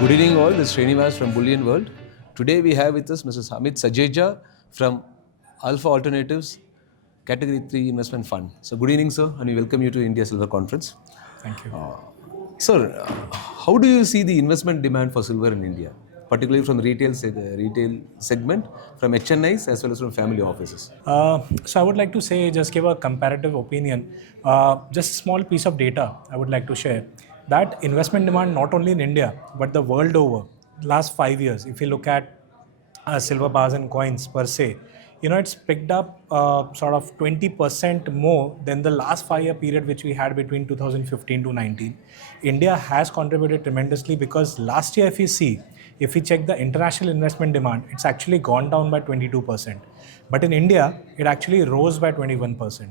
Good evening all, this is Srinivas from Bullion World. Today we have with us Mrs. Amit Sajeja from Alpha Alternatives Category 3 Investment Fund. So good evening sir, and we welcome you to India Silver Conference. Thank you. Sir, how do you see the investment demand for silver in India, particularly from the retail segment, from HNIs as well as from family offices? So I would like to say, just give a comparative opinion. Just a small piece of data I would like to share. That investment demand not only in India, but the world over, last 5 years, if you look at silver bars and coins per se, it's picked up sort of 20% more than the last 5-year period which we had between 2015 to 19. India has contributed tremendously because last year, if we check the international investment demand, it's actually gone down by 22%. But in India, it actually rose by 21%.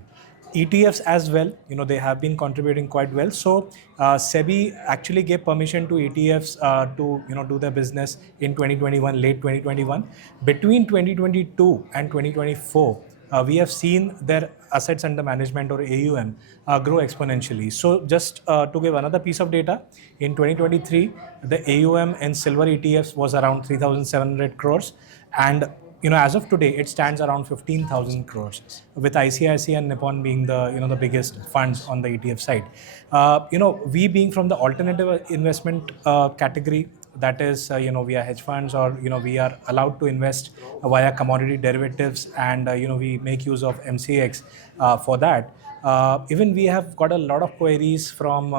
ETFs as well, they have been contributing quite well. So SEBI actually gave permission to ETFs to do their business in 2021, late 2021. Between 2022 and 2024, we have seen their assets under management, or AUM, grow exponentially. So just to give another piece of data, in 2023, the AUM in silver ETFs was around 3,700 crores, and as of today, it stands around 15,000 crores, with ICICI and Nippon being the biggest funds on the ETF side. We being from the alternative investment category, that is, via hedge funds, or we are allowed to invest via commodity derivatives, and we make use of MCX for that. Even we have got a lot of queries from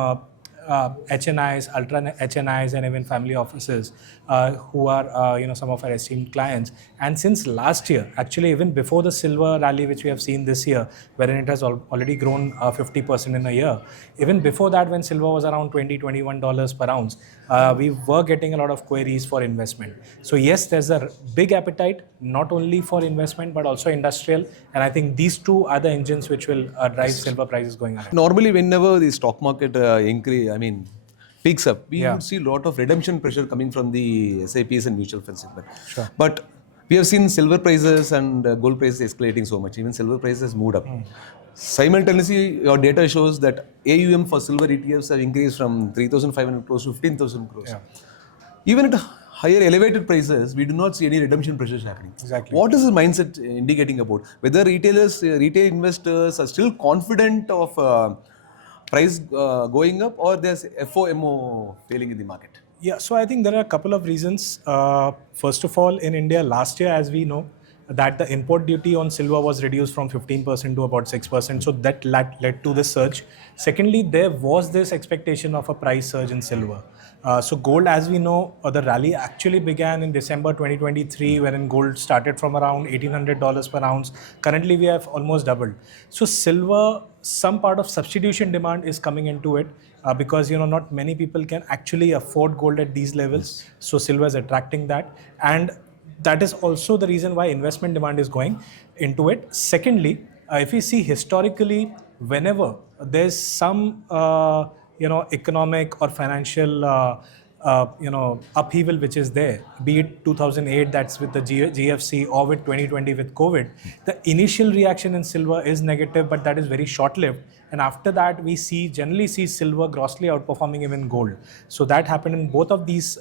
HNIs, ultra HNIs, and even family offices who are some of our esteemed clients. And since last year, actually even before the silver rally which we have seen this year, wherein it has already grown 50% in a year, even before that, when silver was around $20-21 per ounce, we were getting a lot of queries for investment. So yes, there's a big appetite not only for investment but also industrial, and I think these two are the engines which will drive silver prices going ahead. Normally, whenever the stock market peaks up, we would see a lot of redemption pressure coming from the SIPs and mutual fund segment. Sure. But we have seen silver prices and gold prices escalating so much. Even silver prices moved up. Simultaneously, your data shows that AUM for silver ETFs have increased from 3,500 crores to 15,000 crores. Yeah. Even at higher elevated prices, we do not see any redemption pressures happening. Exactly. What is the mindset indicating about? Whether retail investors are still confident of price going up, or there's FOMO failing in the market? Yeah, so I think there are a couple of reasons. First of all, in India last year, as we know, that the import duty on silver was reduced from 15% to about 6%. So that led to this surge. Secondly, there was this expectation of a price surge in silver. So gold, as we know, the rally actually began in December 2023, wherein gold started from around $1,800 per ounce. Currently, we have almost doubled. So silver, some part of substitution demand is coming into it, because not many people can actually afford gold at these levels. Yes. So silver is attracting that, and that is also the reason why investment demand is going into it. Secondly, if we see historically, whenever there's some economic or financial upheaval which is there, be it 2008, that's with the GFC, or with 2020 with COVID, the initial reaction in silver is negative, but that is very short-lived. And after that, we generally see silver grossly outperforming even gold. So that happened in both of these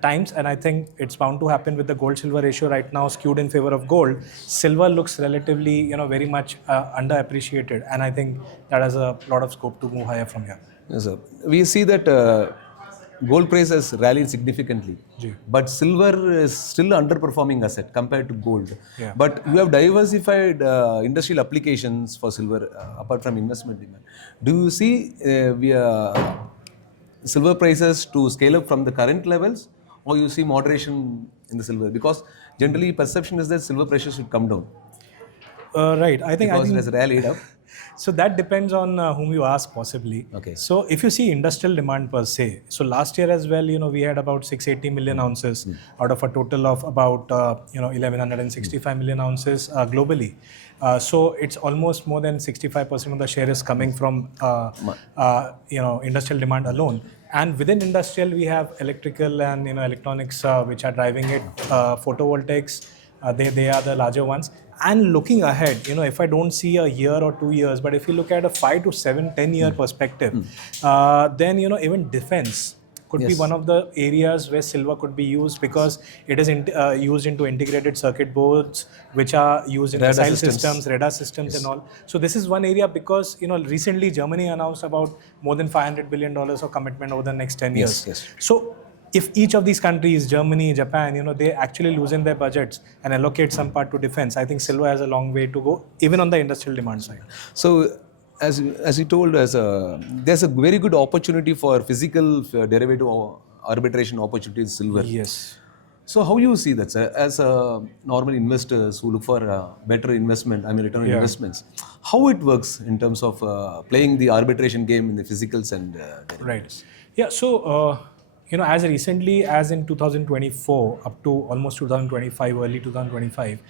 times, and I think it's bound to happen with the gold-silver ratio right now skewed in favor of gold. Silver looks relatively, very much underappreciated, and I think that has a lot of scope to move higher from here. Yes, sir. We see that gold price has rallied significantly, but silver is still underperforming asset compared to gold. Yeah. But you have diversified industrial applications for silver apart from investment demand. Do you see silver prices to scale up from the current levels, or you see moderation in the silver? Because generally perception is that silver prices should come down. Right. I think it has rallied up. So that depends on whom you ask, possibly. Okay. So if you see industrial demand per se, so last year as well, we had about 680 million ounces out of a total of about 1165 million ounces globally. So it's almost more than 65% of the share is coming from industrial demand alone. And within industrial, we have electrical and electronics which are driving it. Photovoltaics, they are the larger ones. And looking ahead, if I don't see a year or 2 years, but if you look at a 5 to 7, 10-year perspective, then even defense could be Yes. one of the areas where silver could be used, because it is used into integrated circuit boards, which are used in Radar missile systems. systems, radar systems, and all. So this is one area, because recently Germany announced about more than $500 billion of commitment over the next 10 years. Yes. So if each of these countries, Germany, Japan, they actually loosen their budgets and allocate some part to defense, I think silver has a long way to go, even on the industrial demand side. So, as you told us, there's a very good opportunity for physical derivative arbitration opportunity in silver. Yes. So, how you see that, sir? As normal investors who look for better investment, return on investments, how it works in terms of playing the arbitration game in the physicals and derivatives? Right. Yeah. So, as recently as in 2024 up to almost 2025, early 2025,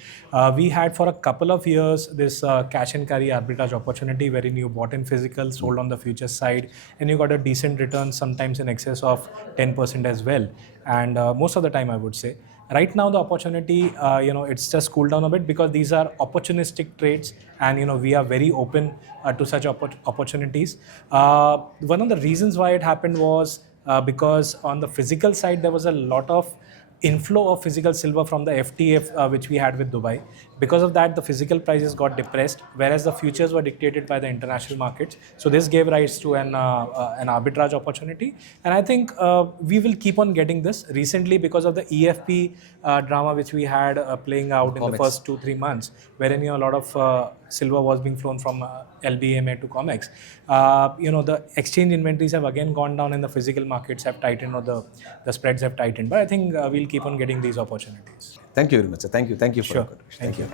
we had for a couple of years this cash and carry arbitrage opportunity, wherein you bought in physical, sold on the futures side, and you got a decent return, sometimes in excess of 10% as well. And most of the time, I would say. Right now, the opportunity, it's just cooled down a bit, because these are opportunistic trades, and we are very open to such opportunities. One of the reasons why it happened was because on the physical side, there was a lot of inflow of physical silver from the FTA which we had with Dubai. Because of that, the physical prices got depressed, whereas the futures were dictated by the international markets. So this gave rise to an arbitrage opportunity, and I think we will keep on getting this. Recently, because of the EFP drama which we had playing out in the first 2-3 months, wherein a lot of silver was being flown from LBMA to COMEX, the exchange inventories have again gone down, and the physical markets have tightened, or the spreads have tightened. But I think we'll keep on getting these opportunities. Thank you very much, sir. Thank you for Sure. your contribution. Thank you.